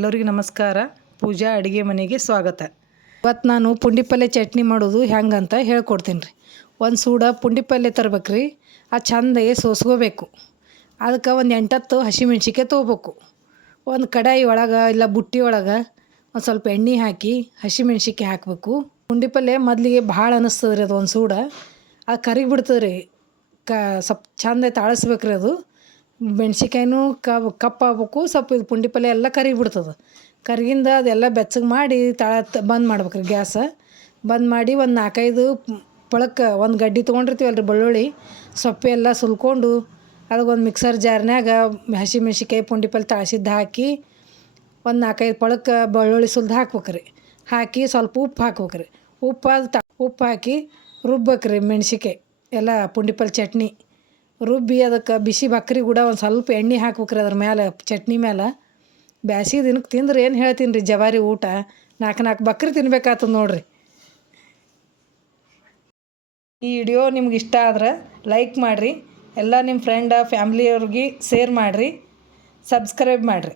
ಎಲ್ಲರಿಗೂ ನಮಸ್ಕಾರ. ಪೂಜಾ ಅಡುಗೆ ಮನೆಗೆ ಸ್ವಾಗತ. ಇವತ್ತು ನಾನು ಪುಂಡಿ ಪಲ್ಯ ಚಟ್ನಿ ಮಾಡೋದು ಹೆಂಗಂತ ಹೇಳ್ಕೊಡ್ತೀನಿ ರೀ. ಒಂದು ಸೂಡ ಪುಂಡಿ ಪಲ್ಯ ರೀ ಅದು ಚಂದ ಸೋಸ್ಕೋಬೇಕು. ಅದಕ್ಕೆ ಒಂದು ಎಂಟತ್ತು ಹಸಿಮೆಣ್ಸಿಕಾಯಿ ತೊಗೋಬೇಕು. ಒಂದು ಕಡಾಯಿ ಒಳಗೆ ಇಲ್ಲ ಬುಟ್ಟಿ ಒಳಗೆ ಒಂದು ಸ್ವಲ್ಪ ಎಣ್ಣೆ ಹಾಕಿ ಹಸಿಮೆಣ್ಸಿಕಾಯಿ ಹಾಕಬೇಕು. ಪುಂಡಿ ಪಲ್ಯ ಮೊದಲಿಗೆ ಭಾಳ ಅನ್ನಿಸ್ತದೆ ರೀ ಅದು ಒಂದು ಸೂಡ. ಅದು ಕರಿಗಿ ಬಿಡ್ತದೆ ರೀ. ಕ ಸ್ವಲ್ಪ ಚಂದ ತಾಳಿಸ್ಬೇಕು ರೀ ಅದು. ಮೆಣ್ಸಿಕಾಯಿನೂ ಕಪ್ಪಾಗಬೇಕು ಸ್ವಲ್ಪ ಇದು ಪುಂಡಿ ಪಲ್ಯ ಎಲ್ಲ ಕರಿಬಿಡ್ತದೆ ಕರಿಗಿಂದ ಅದೆಲ್ಲ ಬೆಚ್ಚಗೆ ಮಾಡಿ ತಳ ಬಂದ್ ಮಾಡ್ಬೇಕ್ರಿ ಗ್ಯಾಸ. ಬಂದ್ ಮಾಡಿ ಒಂದು ನಾಲ್ಕೈದು ಪಳಕ್ಕೆ ಒಂದು ಗಡ್ಡಿ ತೊಗೊಂಡಿರ್ತೀವಲ್ಲ ರೀ ಬೆಳ್ಳುಳ್ಳಿ, ಸೊಪ್ಪು ಎಲ್ಲ ಸುಲ್ಕೊಂಡು ಅದಕ್ಕೊಂದು ಮಿಕ್ಸರ್ ಜಾರ್ನ್ಯಾಗ ಹಸಿಮೆಣ್ಸಿಕಾಯಿ ಪುಂಡಿ ಪಲ್ಯ ತಾಳ್ಸಿದ್ದು ಹಾಕಿ ಒಂದು ನಾಲ್ಕೈದು ಪಳಕ್ಕೆ ಬೆಳ್ಳುಳ್ಳಿ ಸುಲ್ದು ಹಾಕ್ಬೇಕ್ರಿ. ಹಾಕಿ ಸ್ವಲ್ಪ ಉಪ್ಪು ಹಾಕ್ಬೇಕ್ರಿ. ಉಪ್ಪು ಅದು ತ, ಉಪ್ಪು ಹಾಕಿ ರುಬ್ಬೇಕ್ರಿ ಮೆಣ್ಸಿಕಾಯಿ ಎಲ್ಲ ಪುಂಡಿ ಪಲ್ಯ ಚಟ್ನಿ. ರುಬ್ಬಿ ಅದಕ್ಕೆ ಬಿಸಿ ಬಕ್ರಿ ಕೂಡ ಒಂದು ಸ್ವಲ್ಪ ಎಣ್ಣೆ ಹಾಕ್ಬೇಕು ರೀ ಅದ್ರ ಮೇಲೆ ಚಟ್ನಿ ಮೇಲೆ ಬ್ಯಾಸಿಗೆ ದಿನಕ್ಕೆ ತಿಂದ್ರೆ ಏನು ಹೇಳ್ತೀನಿ ರೀ ಜವಾರಿ ಊಟ? ನಾಲ್ಕು ನಾಲ್ಕು ಬಕ್ರಿ ತಿನ್ಬೇಕಾಗ್ತದೆ ನೋಡ್ರಿ. ಈ ವಿಡಿಯೋ ನಿಮ್ಗೆ ಇಷ್ಟ ಆದ್ರೆ ಲೈಕ್ ಮಾಡಿರಿ, ಎಲ್ಲ ನಿಮ್ಮ ಫ್ರೆಂಡ ಫ್ಯಾಮ್ಲಿಯವ್ರಿಗೆ ಶೇರ್ ಮಾಡಿರಿ ಸಬ್ಸ್ಕ್ರೈಬ್ ಮಾಡಿರಿ.